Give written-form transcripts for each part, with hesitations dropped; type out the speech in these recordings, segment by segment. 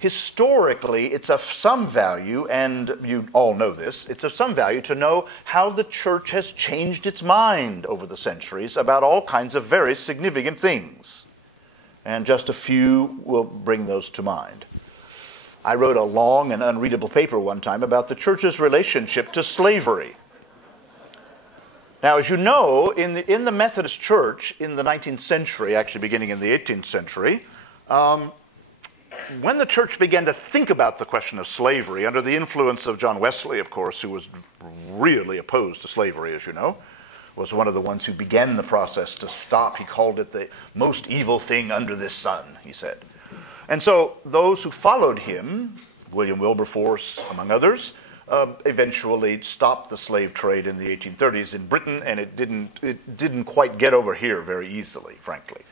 historically, it's of some value, and you all know this, it's of some value to know how the church has changed its mind over the centuries about all kinds of very significant things. And just a few will bring those to mind. I wrote a long and unreadable paper one time about the church's relationship to slavery. Now, as you know, in the Methodist Church in the 19th century, actually beginning in the 18th century, when the church began to think about the question of slavery, under the influence of John Wesley, of course, who was really opposed to slavery, as you know, was one of the ones who began the process to stop. He called it the most evil thing under this sun, he said. And so those who followed him, William Wilberforce, among others, eventually stopped the slave trade in the 1830s in Britain, and it didn't quite get over here very easily, frankly.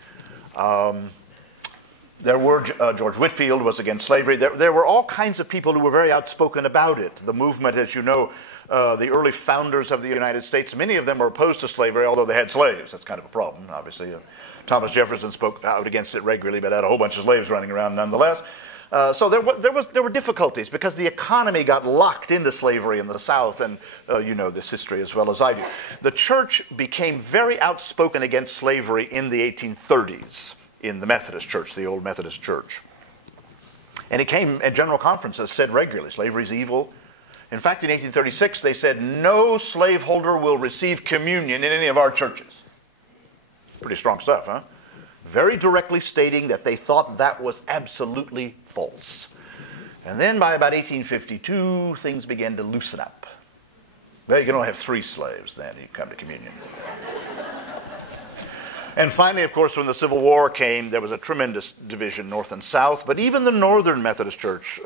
There were George Whitefield was against slavery. There were all kinds of people who were very outspoken about it. The movement, as you know, the early founders of the United States, many of them were opposed to slavery, although they had slaves. That's kind of a problem, obviously. Thomas Jefferson spoke out against it regularly, but had a whole bunch of slaves running around nonetheless. So there were difficulties because the economy got locked into slavery in the South, and you know this history as well as I do. The church became very outspoken against slavery in the 1830s in the Methodist Church, the old Methodist Church. And it came at general conferences, said regularly, slavery's evil. In fact, in 1836, they said, no slaveholder will receive communion in any of our churches. Pretty strong stuff, huh? Very directly stating that they thought that was absolutely false. And then by about 1852, things began to loosen up. Well, you can only have 3 slaves then you come to communion. And finally, of course, when the Civil War came, there was a tremendous division, North and South. But even the Northern Methodist Church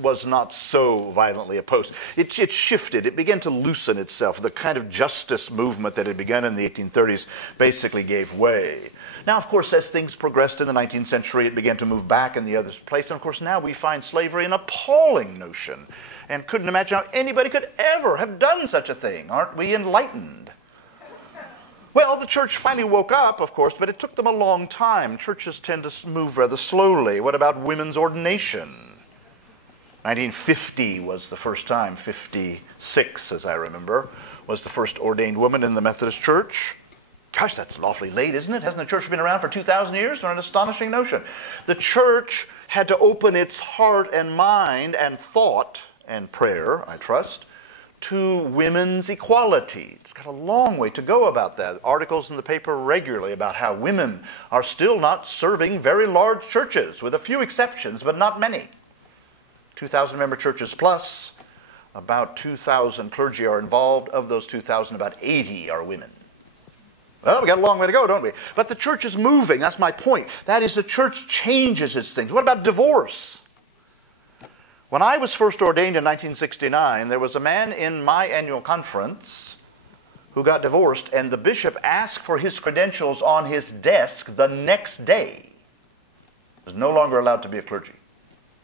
was not so violently opposed. It shifted. It began to loosen itself. The kind of justice movement that had begun in the 1830s basically gave way. Now, of course, as things progressed in the 19th century, it began to move back in the other place. And, of course, now we find slavery an appalling notion and couldn't imagine how anybody could ever have done such a thing. Aren't we enlightened? Well, the church finally woke up, of course, but it took them a long time. Churches tend to move rather slowly. What about women's ordination? 1950 was the first time, 56, as I remember, was the first ordained woman in the Methodist Church. Gosh, that's awfully late, isn't it? Hasn't the church been around for 2,000 years? What an astonishing notion. The church had to open its heart and mind and thought and prayer, I trust, to women's equality. It's got a long way to go about that. Articles in the paper regularly about how women are still not serving very large churches, with a few exceptions, but not many. 2,000 member churches plus, about 2,000 clergy are involved. Of those 2,000, about 80 are women. Well, we got a long way to go, don't we? But the church is moving. That's my point. That is, the church changes its things. What about divorce? When I was first ordained in 1969, there was a man in my annual conference who got divorced, and the bishop asked for his credentials on his desk the next day. He was no longer allowed to be a clergy.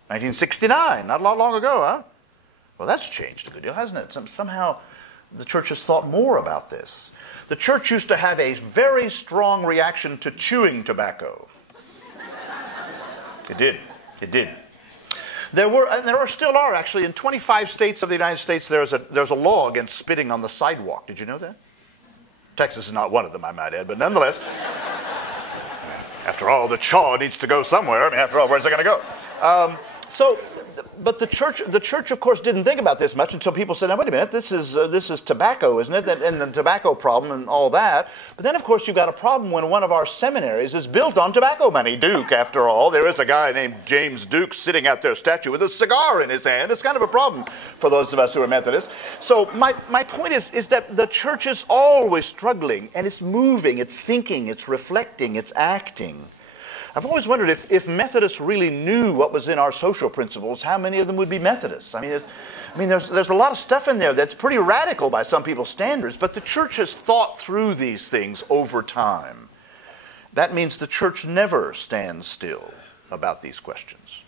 1969, not a lot long ago, huh? Well, that's changed a good deal, hasn't it? Somehow the church has thought more about this. The church used to have a very strong reaction to chewing tobacco. It did. It did. There still are, actually, in 25 states of the United States, there's a law against spitting on the sidewalk. Did you know that? Texas is not one of them, I might add, but nonetheless. After all, the chaw needs to go somewhere. I mean, after all, where's it going to go? But the church, of course, didn't think about this much until people said, now, wait a minute, this is tobacco, isn't it? And the tobacco problem and all that. But then, of course, you've got a problem when one of our seminaries is built on tobacco money. Duke, after all. There is a guy named James Duke sitting out there, statue, with a cigar in his hand. It's kind of a problem for those of us who are Methodists. So my point is that the church is always struggling, and it's moving, it's thinking, it's reflecting, it's acting. I've always wondered if Methodists really knew what was in our social principles, how many of them would be Methodists? I mean, there's a lot of stuff in there that's pretty radical by some people's standards, but the church has thought through these things over time. That means the church never stands still about these questions.